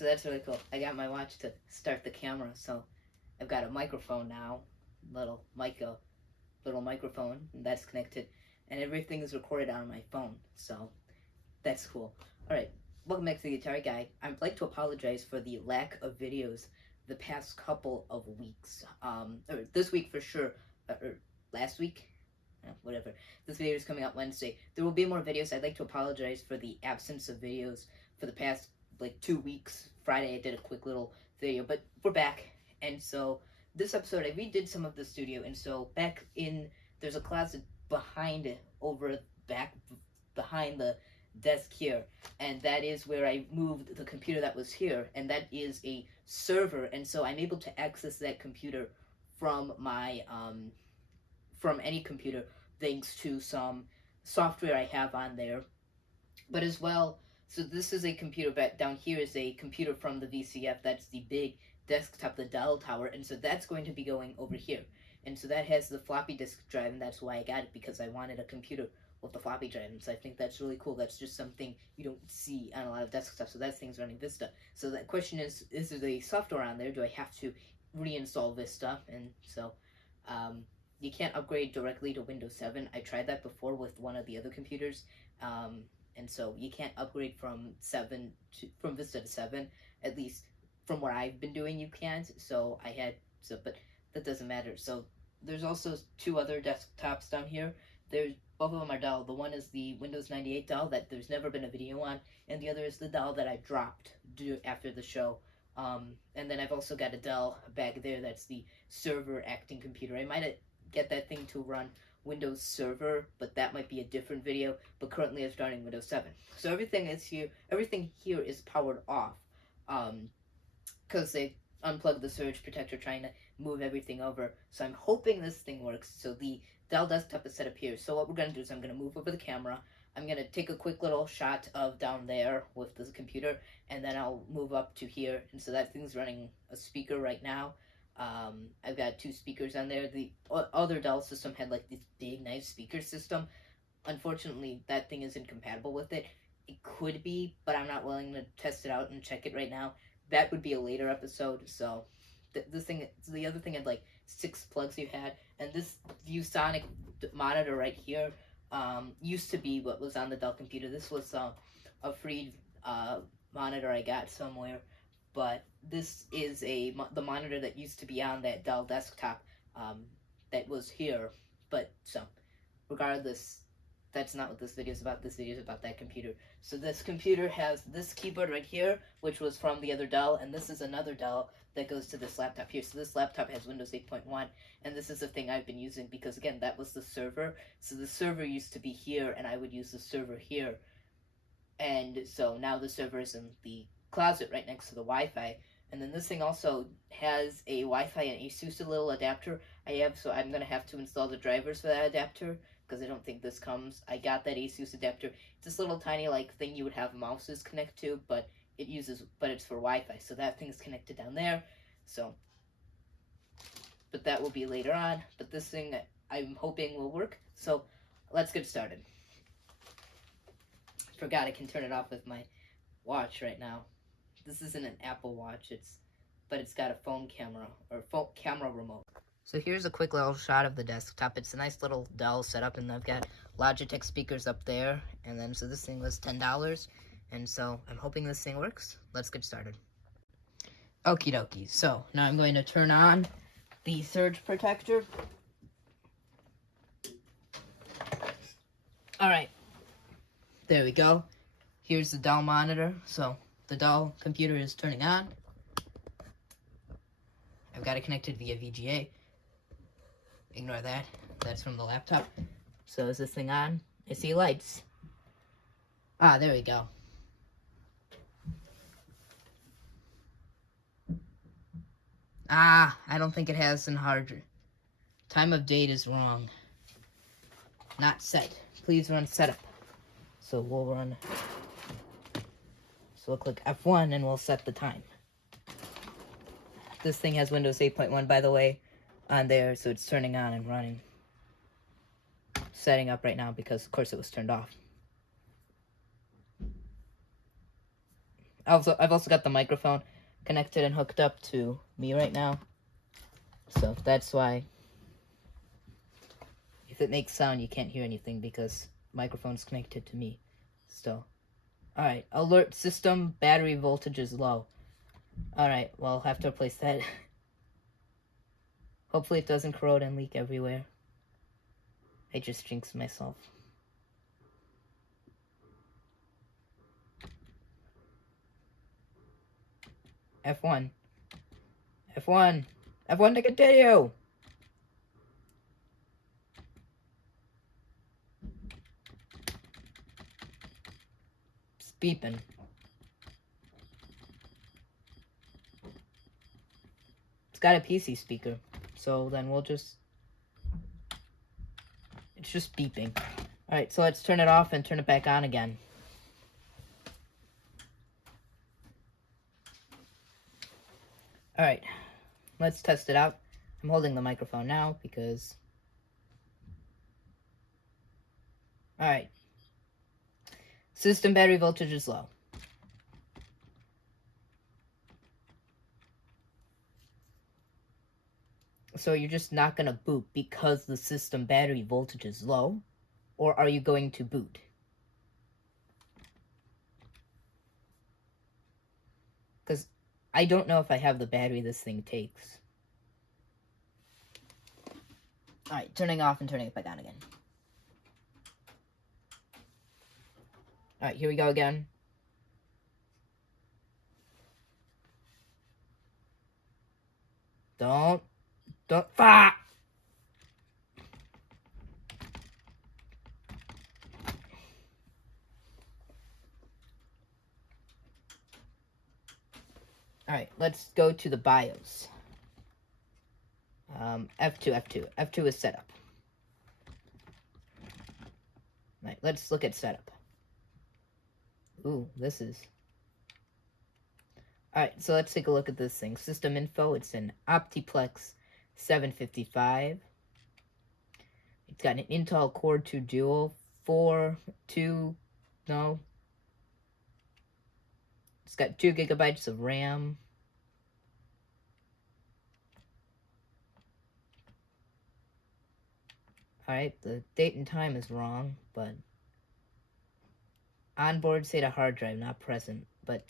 So that's really cool. I got my watch to start the camera, so I've got a microphone now, little little microphone, and that's connected, and everything is recorded on my phone, so that's cool. Alright, welcome back to the Guitar Guy. I'd like to apologize for the lack of videos the past couple of weeks. Or this week for sure, or last week? Whatever. This video is coming out Wednesday. There will be more videos. I'd like to apologize for the absence of videos for the past, like, 2 weeks. Friday I did a quick little video, but we're back. And so, this episode, I redid some of the studio, and so back in, there's a closet behind it, behind the desk here, and that is where I moved the computer that was here, and that is a server, and so I'm able to access that computer from my, from any computer, thanks to some software I have on there, but as well, so this is a computer, back down here is a computer from the VCF, that's the big desktop, the Dell tower, and so that's going to be going over here, and so that has the floppy disk drive, and that's why I got it, because I wanted a computer with the floppy drive, and so I think that's really cool. That's just something you don't see on a lot of desktops, so that thing's running Vista. So that question is there a software on there? Do I have to reinstall Vista? And so, you can't upgrade directly to Windows 7. I tried that before with one of the other computers, and so you can't upgrade from Vista to 7, at least from what I've been doing, you can't. So but that doesn't matter. So there's also 2 other desktops down here. Both of them are Dell. The one is the Windows 98 Dell that there's never been a video on, and the other is the Dell that I dropped after the show. And then I've also got a Dell back there that's the server acting computer. I might get that thing to run Windows Server, but that might be a different video. But currently it's running Windows 7. So everything here is powered off, because they unplugged the surge protector trying to move everything over. So I'm hoping this thing works. So the Dell desktop is set up here. So what we're going to do is I'm going to move over the camera. I'm going to take a quick little shot of down there with this computer, and then I'll move up to here. And so that thing's running a speaker right now. I've got 2 speakers on there. The other Dell system had like this big, nice speaker system. Unfortunately, that thing isn't compatible with it. It could be, but I'm not willing to test it out and check it right now. That would be a later episode, so the other thing had like 6 plugs you had, and this ViewSonic monitor right here used to be what was on the Dell computer. This was a free monitor I got somewhere, but this is the monitor that used to be on that Dell desktop that was here. But so, regardless, that's not what this video is about. This video is about that computer. So this computer has this keyboard right here, which was from the other Dell, and this is another Dell that goes to this laptop here. So this laptop has Windows 8.1, and this is the thing I've been using because, again, that was the server. So the server used to be here, and I would use the server here. And so now the server is in the closet right next to the Wi-Fi. And then this thing also has a Wi-Fi and ASUS little adapter so I'm going to have to install the drivers for that adapter, because I don't think this comes. I got that ASUS adapter. It's this little tiny like thing you would have mouses connect to, but it's for Wi-Fi. So that thing's connected down there. So, but that will be later on. But this thing I'm hoping will work. So let's get started. Forgot I can turn it off with my watch right now. This isn't an Apple Watch. But it's got a phone camera or phone camera remote. So here's a quick little shot of the desktop. It's a nice little Dell setup, and I've got Logitech speakers up there. And then, so this thing was $10, and so I'm hoping this thing works. Let's get started. Okie dokie. So now I'm going to turn on the surge protector. Alright. There we go. Here's the Dell monitor. So the Dell computer is turning on. I've got it connected via VGA. Ignore that. That's from the laptop. So is this thing on? I see lights. Ah, there we go. Ah, I don't think it has an hard. Time of date is wrong. Not set. Please run setup. So we'll run. So we'll click F1 and we'll set the time. This thing has Windows 8.1, by the way, on there, so it's turning on and running. Setting up right now because, of course, it was turned off. I've also got the microphone connected and hooked up to me right now. So that's why if it makes sound, you can't hear anything because microphone's connected to me. Still. Alright, alert system battery voltage is low. Alright, well, I'll have to replace that. Hopefully it doesn't corrode and leak everywhere. I just jinxed myself. F1. F1. F1 to continue! It's beeping. It's got a PC speaker. So then we'll just... It's just beeping. Alright, so let's turn it off and turn it back on again. Alright, let's test it out. I'm holding the microphone now because... Alright. System battery voltage is low. So you're just not going to boot because the system battery voltage is low? Or are you going to boot? Because I don't know if I have the battery this thing takes. Alright, turning off and turning it back on again. Alright, here we go again. Don't. Ah! Alright, let's go to the BIOS. F2. F2 is setup. Alright, let's look at setup. Ooh, this is... Alright, so let's take a look at this thing. System info, it's an Optiplex 755. It's got an Intel Core 2 Duo, 2, no. It's got 2 gigabytes of RAM. Alright, the date and time is wrong, but... Onboard SATA hard drive, not present, but...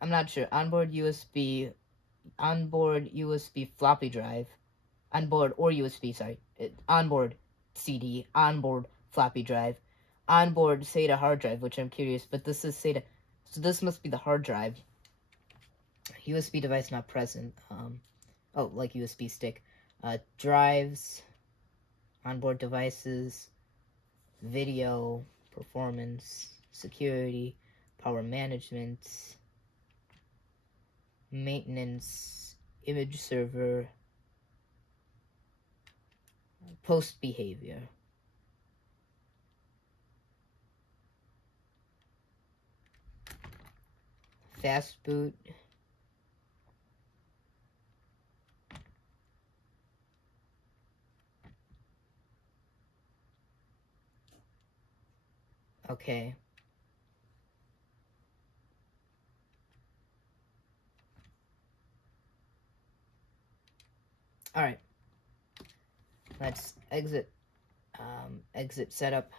I'm not sure. Onboard USB floppy drive. Onboard or USB, sorry. Onboard CD, onboard floppy drive. Onboard SATA hard drive, which I'm curious, but this is SATA. So this must be the hard drive. USB device not present. Oh, like USB stick. Drives, onboard devices, video, performance, security, power management, maintenance, image server, post behavior. Fast boot. Okay. Alright. Let's exit setup.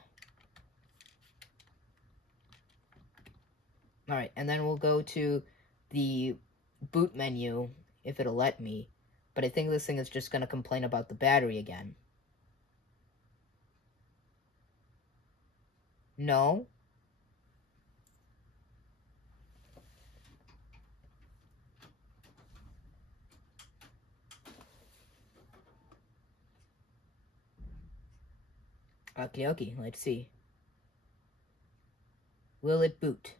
Alright, and then we'll go to the boot menu if it'll let me. But I think this thing is just going to complain about the battery again. No? Okay, let's see. Will it boot?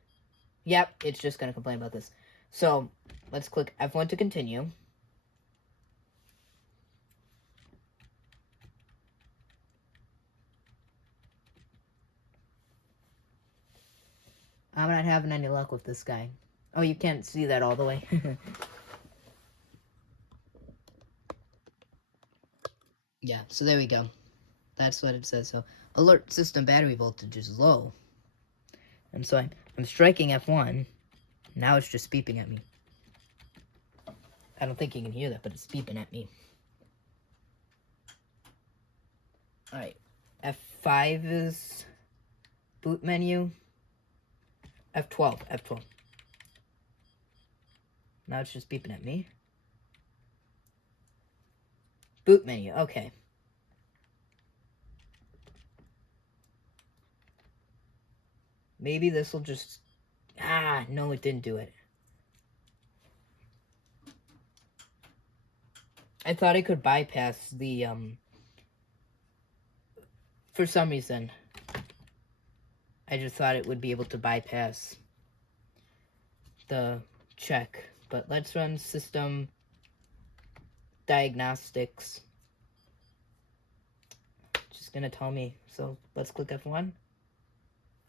Yep, it's just going to complain about this. So, let's click F1 to continue. I'm not having any luck with this guy. Oh, you can't see that all the way. Yeah, so there we go. That's what it says. So, alert system battery voltage is low. And so I'm I'm striking F1. Now it's just beeping at me. I don't think you can hear that, but it's beeping at me. Alright. F5 is boot menu. F12. Now it's just beeping at me. Boot menu. Okay. Maybe this will just... Ah, no, it didn't do it. I thought I could bypass the, for some reason. I just thought it would be able to bypass the check. But let's run system diagnostics. Just gonna tell me. So let's click F1.